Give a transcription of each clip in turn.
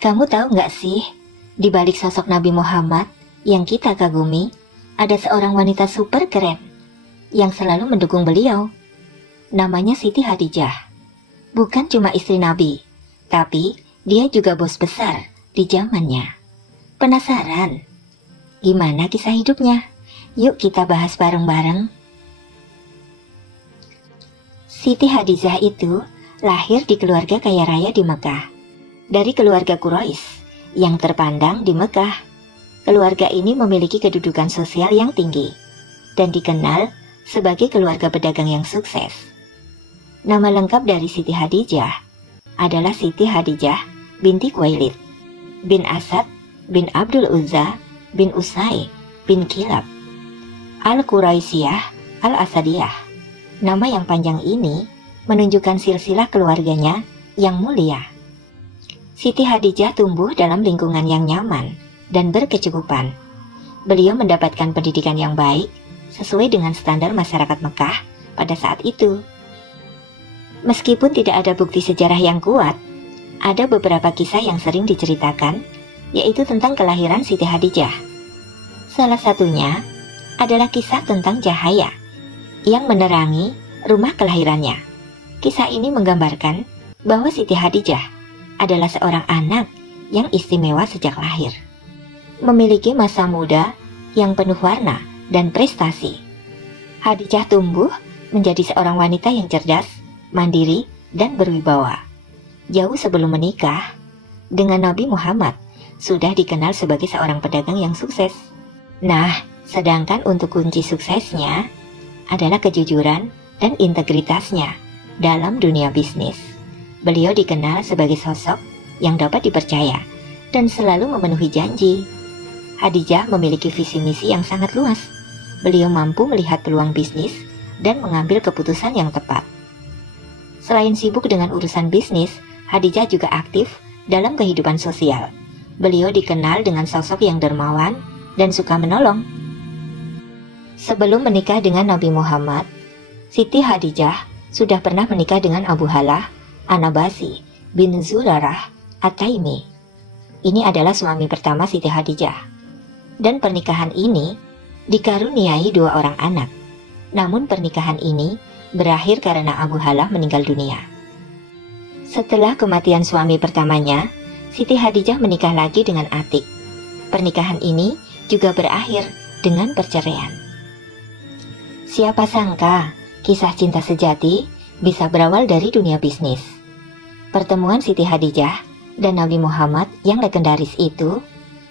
Kamu tahu nggak sih, di balik sosok Nabi Muhammad yang kita kagumi, ada seorang wanita super keren yang selalu mendukung beliau. Namanya Siti Hadijah. Bukan cuma istri Nabi, tapi dia juga bos besar di zamannya. Penasaran? Gimana kisah hidupnya? Yuk kita bahas bareng-bareng. Siti Hadijah itu lahir di keluarga kaya raya di Mekah. Dari keluarga Quraisy yang terpandang di Mekah. Keluarga ini memiliki kedudukan sosial yang tinggi dan dikenal sebagai keluarga pedagang yang sukses. Nama lengkap dari Siti Hadijah adalah Siti Hadijah binti Khuwailid bin Asad bin Abdul Uzza bin Usai bin Kilab Al-Quraisyah Al-Asadiyah. Nama yang panjang ini menunjukkan silsilah keluarganya yang mulia. Siti Hadijah tumbuh dalam lingkungan yang nyaman dan berkecukupan. Beliau mendapatkan pendidikan yang baik sesuai dengan standar masyarakat Mekah pada saat itu. Meskipun tidak ada bukti sejarah yang kuat, ada beberapa kisah yang sering diceritakan, yaitu tentang kelahiran Siti Hadijah. Salah satunya adalah kisah tentang cahaya yang menerangi rumah kelahirannya. Kisah ini menggambarkan bahwa Siti Hadijah adalah seorang anak yang istimewa sejak lahir. Memiliki masa muda yang penuh warna dan prestasi. Hadijah tumbuh menjadi seorang wanita yang cerdas, mandiri, dan berwibawa. Jauh sebelum menikah dengan Nabi Muhammad, sudah dikenal sebagai seorang pedagang yang sukses. Nah, sedangkan untuk kunci suksesnya adalah kejujuran dan integritasnya dalam dunia bisnis. Beliau dikenal sebagai sosok yang dapat dipercaya dan selalu memenuhi janji. Hadijah memiliki visi misi yang sangat luas. Beliau mampu melihat peluang bisnis dan mengambil keputusan yang tepat. Selain sibuk dengan urusan bisnis, Hadijah juga aktif dalam kehidupan sosial. Beliau dikenal dengan sosok yang dermawan dan suka menolong. Sebelum menikah dengan Nabi Muhammad, Siti Hadijah sudah pernah menikah dengan Abu Halah An-Nabasi bin Zurarah At-Taimi. Ini adalah suami pertama Siti Hadijah. Dan pernikahan ini dikaruniai 2 orang anak. Namun pernikahan ini berakhir karena Abu Halah meninggal dunia. Setelah kematian suami pertamanya, Siti Hadijah menikah lagi dengan Atik. Pernikahan ini juga berakhir dengan perceraian. Siapa sangka kisah cinta sejati bisa berawal dari dunia bisnis. Pertemuan Siti Hadijah dan Nabi Muhammad yang legendaris itu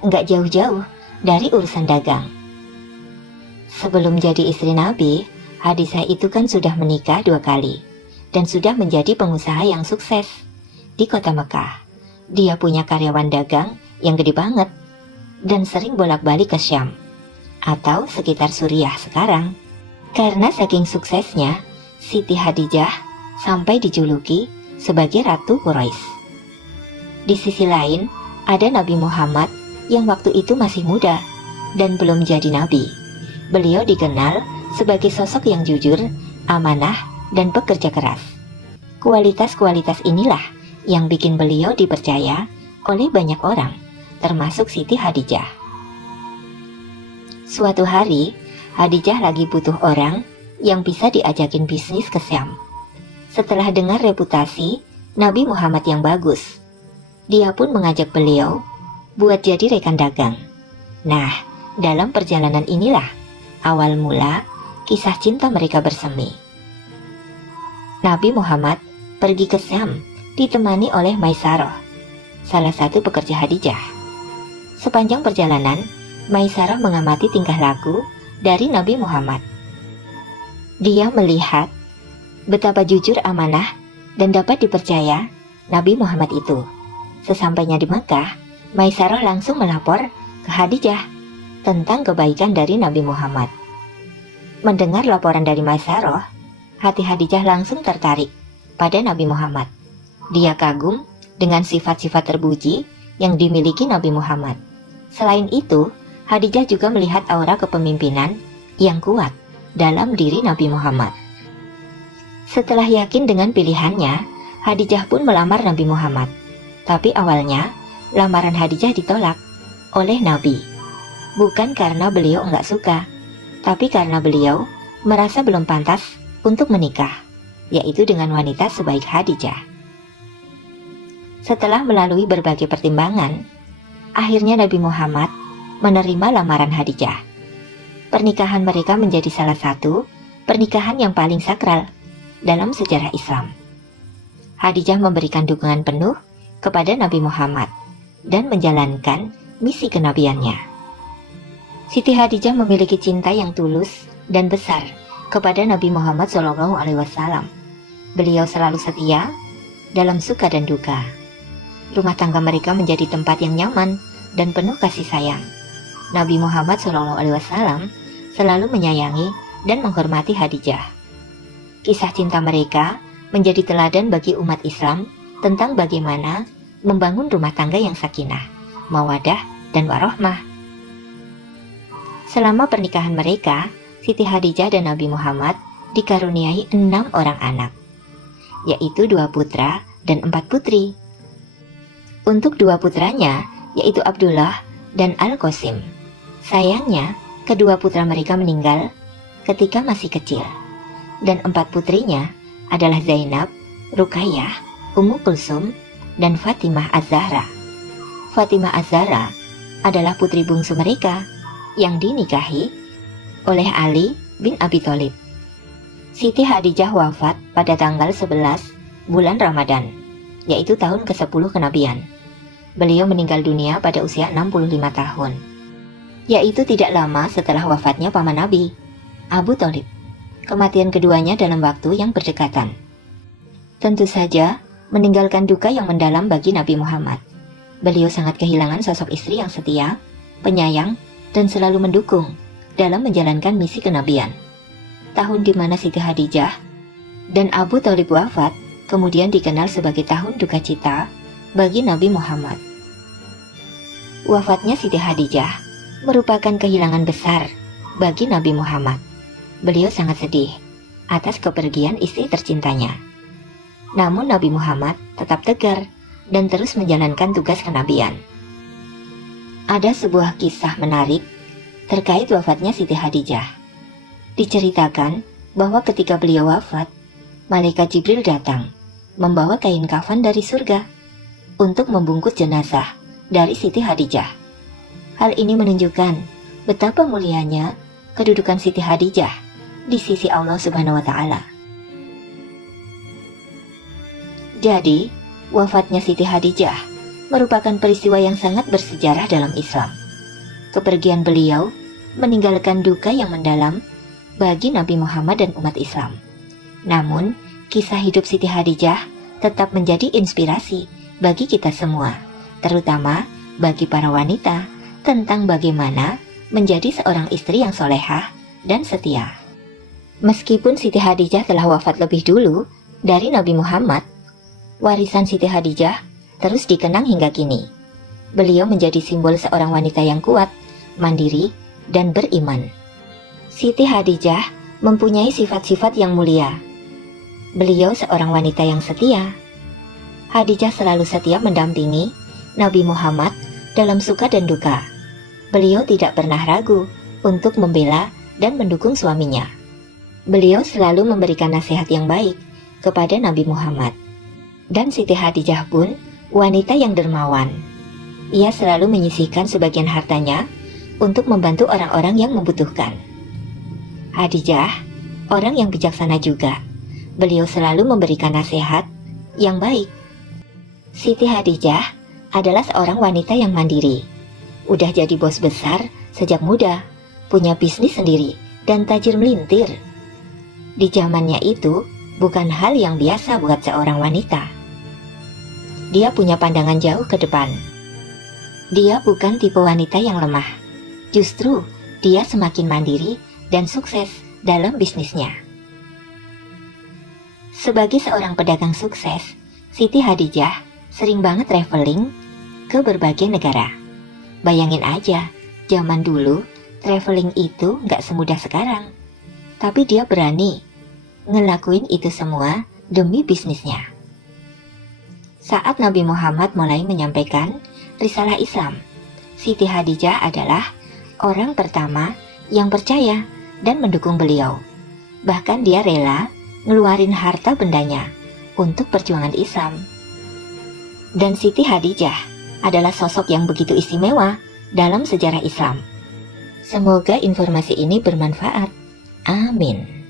nggak jauh-jauh dari urusan dagang. Sebelum jadi istri Nabi, Hadijah itu kan sudah menikah 2 kali dan sudah menjadi pengusaha yang sukses di kota Mekah. Dia punya karyawan dagang yang gede banget dan sering bolak-balik ke Syam atau sekitar Suriah sekarang. Karena saking suksesnya, Siti Hadijah sampai dijuluki sebagai Ratu Quraisy. Di sisi lain, ada Nabi Muhammad yang waktu itu masih muda dan belum jadi nabi. Beliau dikenal sebagai sosok yang jujur, amanah, dan pekerja keras. Kualitas-kualitas inilah yang bikin beliau dipercaya oleh banyak orang, termasuk Siti Hadijah. Suatu hari, Hadijah lagi butuh orang yang bisa diajakin bisnis ke Syam. Setelah dengar reputasi Nabi Muhammad yang bagus, dia pun mengajak beliau buat jadi rekan dagang. Nah, dalam perjalanan inilah awal mula kisah cinta mereka bersemi. Nabi Muhammad pergi ke Syam ditemani oleh Maisarah, salah satu pekerja Hadijah. Sepanjang perjalanan, Maisarah mengamati tingkah laku dari Nabi Muhammad. Dia melihat betapa jujur, amanah, dan dapat dipercaya Nabi Muhammad itu. Sesampainya di Makkah, Maisarah langsung melapor ke Hadijah tentang kebaikan dari Nabi Muhammad. Mendengar laporan dari Maisarah, hati Hadijah langsung tertarik pada Nabi Muhammad. Dia kagum dengan sifat-sifat terpuji yang dimiliki Nabi Muhammad. Selain itu, Hadijah juga melihat aura kepemimpinan yang kuat dalam diri Nabi Muhammad. Setelah yakin dengan pilihannya, Hadijah pun melamar Nabi Muhammad. Tapi awalnya, lamaran Khadijah ditolak oleh Nabi. Bukan karena beliau enggak suka, tapi karena beliau merasa belum pantas untuk menikah, yaitu dengan wanita sebaik Khadijah. Setelah melalui berbagai pertimbangan, akhirnya Nabi Muhammad menerima lamaran Khadijah. Pernikahan mereka menjadi salah satu pernikahan yang paling sakral dalam sejarah Islam. Khadijah memberikan dukungan penuh kepada Nabi Muhammad dan menjalankan misi kenabiannya. Siti Khadijah memiliki cinta yang tulus dan besar kepada Nabi Muhammad SAW. Beliau selalu setia dalam suka dan duka. Rumah tangga mereka menjadi tempat yang nyaman dan penuh kasih sayang. Nabi Muhammad SAW selalu menyayangi dan menghormati Khadijah. Kisah cinta mereka menjadi teladan bagi umat Islam tentang bagaimana membangun rumah tangga yang sakinah, mawadah, dan warahmah. Selama pernikahan mereka, Siti Khadijah dan Nabi Muhammad dikaruniai 6 orang anak, yaitu 2 putra dan 4 putri. Untuk 2 putranya, yaitu Abdullah dan Al-Qasim, sayangnya kedua putra mereka meninggal ketika masih kecil, dan 4 putrinya adalah Zainab, Ruqayyah, Ummu Kulsum, dan Fatimah Az-Zahra. Fatimah Az-Zahra adalah putri bungsu mereka yang dinikahi oleh Ali bin Abi Thalib. Siti Khadijah wafat pada tanggal 11 bulan Ramadan, yaitu tahun ke-10 kenabian. Beliau meninggal dunia pada usia 65 tahun, yaitu tidak lama setelah wafatnya paman Nabi, Abu Thalib. Kematian keduanya dalam waktu yang berdekatan. Tentu saja meninggalkan duka yang mendalam bagi Nabi Muhammad. Beliau sangat kehilangan sosok istri yang setia, penyayang, dan selalu mendukung dalam menjalankan misi kenabian. Tahun di mana Siti Khadijah dan Abu Thalib wafat kemudian dikenal sebagai tahun duka cita bagi Nabi Muhammad. Wafatnya Siti Khadijah merupakan kehilangan besar bagi Nabi Muhammad. Beliau sangat sedih atas kepergian istri tercintanya. Namun Nabi Muhammad tetap tegar dan terus menjalankan tugas kenabian. Ada sebuah kisah menarik terkait wafatnya Siti Khadijah. Diceritakan bahwa ketika beliau wafat, Malaikat Jibril datang membawa kain kafan dari surga untuk membungkus jenazah dari Siti Khadijah. Hal ini menunjukkan betapa mulianya kedudukan Siti Khadijah di sisi Allah Subhanahu wa Ta'ala. Jadi, wafatnya Siti Khadijah merupakan peristiwa yang sangat bersejarah dalam Islam. Kepergian beliau meninggalkan duka yang mendalam bagi Nabi Muhammad dan umat Islam. Namun, kisah hidup Siti Khadijah tetap menjadi inspirasi bagi kita semua, terutama bagi para wanita, tentang bagaimana menjadi seorang istri yang solehah dan setia. Meskipun Siti Khadijah telah wafat lebih dulu dari Nabi Muhammad, warisan Siti Khadijah terus dikenang hingga kini. Beliau menjadi simbol seorang wanita yang kuat, mandiri, dan beriman. Siti Khadijah mempunyai sifat-sifat yang mulia. Beliau seorang wanita yang setia. Khadijah selalu setia mendampingi Nabi Muhammad dalam suka dan duka. Beliau tidak pernah ragu untuk membela dan mendukung suaminya. Beliau selalu memberikan nasihat yang baik kepada Nabi Muhammad. Dan Siti Khadijah pun wanita yang dermawan. Ia selalu menyisihkan sebagian hartanya untuk membantu orang-orang yang membutuhkan. Khadijah, orang yang bijaksana juga. Beliau selalu memberikan nasihat yang baik. Siti Khadijah adalah seorang wanita yang mandiri. Udah jadi bos besar sejak muda, punya bisnis sendiri, dan tajir melintir. Di zamannya itu, bukan hal yang biasa buat seorang wanita. Dia punya pandangan jauh ke depan. Dia bukan tipe wanita yang lemah. Justru, dia semakin mandiri dan sukses dalam bisnisnya. Sebagai seorang pedagang sukses, Siti Khadijah sering banget traveling ke berbagai negara. Bayangin aja, zaman dulu traveling itu nggak semudah sekarang. Tapi dia berani ngelakuin itu semua demi bisnisnya. Saat Nabi Muhammad mulai menyampaikan risalah Islam. Siti Hadijah adalah orang pertama yang percaya dan mendukung beliau. Bahkan dia rela ngeluarin harta bendanya untuk perjuangan Islam. Dan Siti Hadijah adalah sosok yang begitu istimewa dalam sejarah Islam. Semoga informasi ini bermanfaat. Amin.